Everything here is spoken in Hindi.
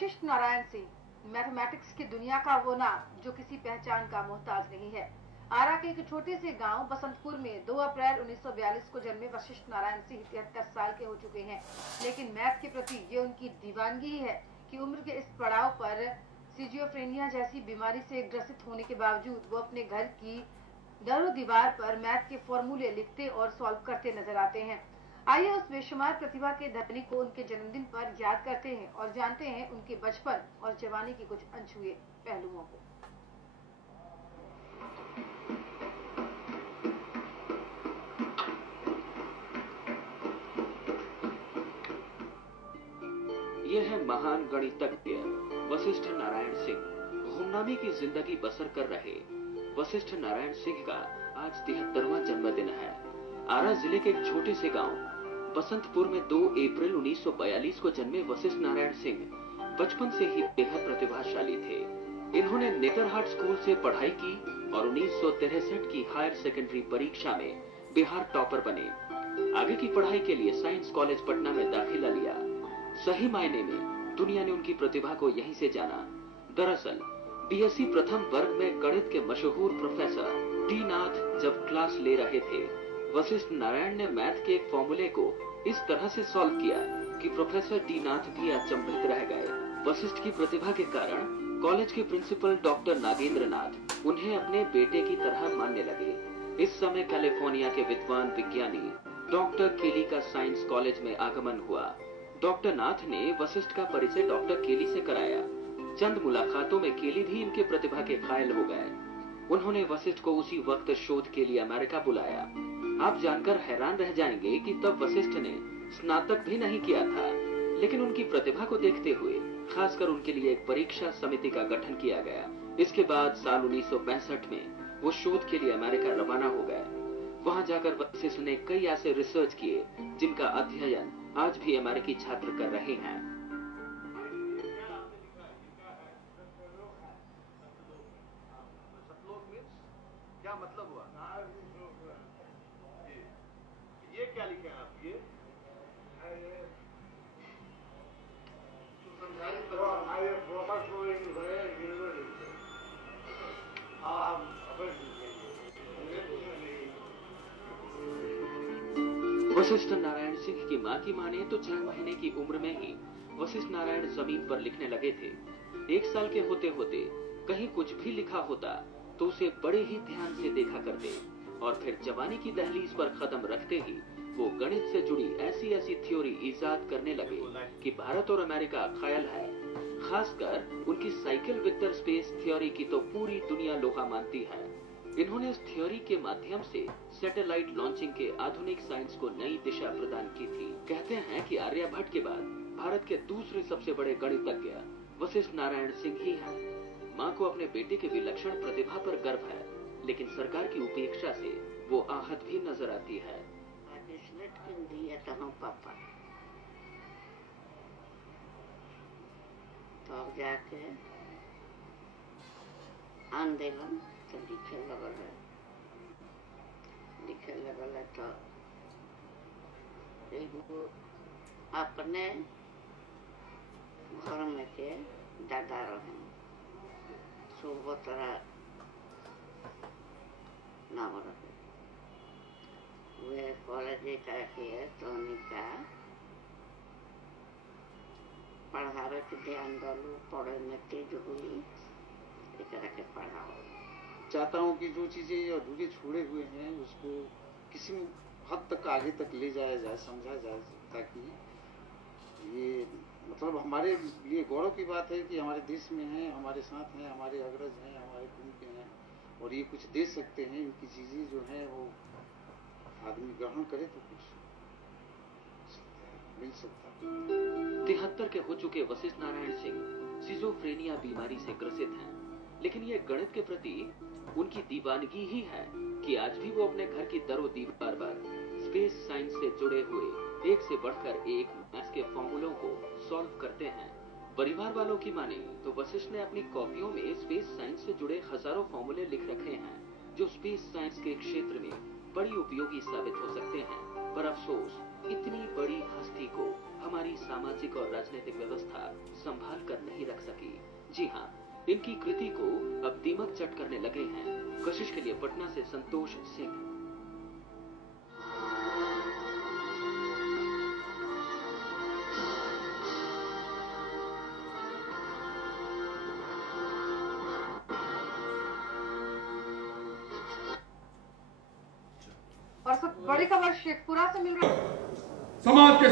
वशिष्ठ नारायण सिंह मैथमेटिक्स की दुनिया का वो नाम जो किसी पहचान का मोहताज नहीं है। आरा के एक छोटे से गांव बसंतपुर में 2 अप्रैल 1942 को जन्मे वशिष्ठ नारायण सिंह 73 साल के हो चुके हैं, लेकिन मैथ के प्रति ये उनकी दीवानगी ही है कि उम्र के इस पड़ाव पर सिजियोफ्रेनिया जैसी बीमारी से ग्रसित होने के बावजूद वो अपने घर की दरो दीवार पर मैथ के फॉर्मूले लिखते और सॉल्व करते नजर आते हैं। आइए उस बेशुमार प्रतिभा के धनी को उनके जन्मदिन पर याद करते हैं और जानते हैं उनके बचपन और जवानी के कुछ अनछुए पहलुओं को। यह है महान गणितज्ञ वशिष्ठ नारायण सिंह। गुमनामी की जिंदगी बसर कर रहे वशिष्ठ नारायण सिंह का आज 73वां जन्मदिन है। आरा जिले के एक छोटे से गांव बसंतपुर में 2 अप्रैल 1942 को जन्मे वशिष्ठ नारायण सिंह बचपन से ही बेहद प्रतिभाशाली थे। इन्होंने नेतरहाट स्कूल से पढ़ाई की और 1963 की हायर सेकेंडरी परीक्षा में बिहार टॉपर बने। आगे की पढ़ाई के लिए साइंस कॉलेज पटना में दाखिला लिया। सही मायने में दुनिया ने उनकी प्रतिभा को यहीं से जाना। दरअसल बीएससी प्रथम वर्ग में गणित के मशहूर प्रोफेसर डी नाथ जब क्लास ले रहे थे, वशिष्ठ नारायण ने मैथ के एक फॉर्मूले को इस तरह से सॉल्व किया कि प्रोफेसर डी नाथ भी अचंभित रह गए। वशिष्ठ की प्रतिभा के कारण कॉलेज के प्रिंसिपल डॉक्टर नागेंद्र नाथ उन्हें अपने बेटे की तरह मानने लगे। इस समय कैलिफोर्निया के विद्वान विज्ञानी डॉक्टर केली का साइंस कॉलेज में आगमन हुआ। डॉक्टर नाथ ने वशिष्ठ का परिचय डॉक्टर केली से कराया। चंद मुलाकातों में केली भी इनके प्रतिभा के कायल हो गए। उन्होंने वशिष्ठ को उसी वक्त शोध के लिए अमेरिका बुलाया। आप जानकर हैरान रह जाएंगे कि तब वशिष्ठ ने स्नातक भी नहीं किया था, लेकिन उनकी प्रतिभा को देखते हुए खासकर उनके लिए एक परीक्षा समिति का गठन किया गया। इसके बाद साल 1965 में वो शोध के लिए अमेरिका रवाना हो गए। वहां जाकर वशिष्ठ ने कई ऐसे रिसर्च किए जिनका अध्ययन आज भी अमेरिकी छात्र कर रहे हैं। क्या मतलब हुआ? ये क्या लिखे हैं आप? ये वशिष्ठ नारायण सिंह की मां की माने तो 6 महीने की उम्र में ही वशिष्ठ नारायण जमीन पर लिखने लगे थे। 1 साल के होते होते कहीं कुछ भी लिखा होता तो उसे बड़े ही ध्यान से देखा करते और फिर जवानी की दहलीज पर कदम रखते ही वो गणित से जुड़ी ऐसी थ्योरी इजाद करने लगे कि भारत और अमेरिका ख्याल है। खासकर उनकी साइकिल विक्टर स्पेस थ्योरी की तो पूरी दुनिया लोहा मानती है। इन्होंने इस थ्योरी के माध्यम से सैटेलाइट लॉन्चिंग के आधुनिक साइंस को नई दिशा प्रदान की थी। कहते हैं कि आर्यभट्ट के बाद भारत के दूसरे सबसे बड़े गणितज्ञ वशिष्ठ नारायण सिंह ही हैं। मां को अपने बेटे के विलक्षण प्रतिभा पर गर्व है, लेकिन सरकार की उपेक्षा से वो आहत भी नजर आती है। तो अब जाके आंदोलन तो लिखे लगल है तो एगो अपने घर में के दादा रहे सुबोतरा नाम रहे। वे कॉलेज के तो उनका पढ़ावे के ध्यान डालू, पढ़े में तेज हुई, एक के पढ़ाओ। चाहता हूँ कि जो चीजें अधूरे छोड़े हुए हैं उसको किसी हद तक आगे तक ले जाया जाए, समझा जाए, ताकि ये मतलब हमारे लिए गौरव की बात है कि हमारे देश में हैं, हमारे साथ हैं, हमारे अग्रज हैं, हमारे कुल के हैं और ये कुछ दे सकते हैं। इनकी चीजें जो है वो आदमी ग्रहण करे तो कुछ मिल सकता। 73 के हो चुके वशिष्ठ नारायण सिंह सिजोफ्रेनिया बीमारी से ग्रसित हैं, लेकिन ये गणित के प्रति उनकी दीवानगी ही है कि आज भी वो अपने घर की दरो दीवार पर स्पेस साइंस से जुड़े हुए एक से बढ़कर एक मैथ्स के फॉर्मूलों को सॉल्व करते हैं। परिवार वालों की माने तो वशिष्ठ ने अपनी कॉपियों में स्पेस साइंस से जुड़े हजारों फॉर्मूले लिख रखे हैं जो स्पेस साइंस के क्षेत्र में बड़ी उपयोगी साबित हो सकते हैं, पर अफसोस इतनी बड़ी हस्ती को हमारी सामाजिक और राजनीतिक व्यवस्था संभाल कर नहीं रख सकी। जी हाँ, इनकी कृति को अब दीमक चट करने लगे हैं। कशिश के लिए पटना से संतोष सिंह। और सब बड़ी खबर शेखपुरा से मिल रही है। समाज के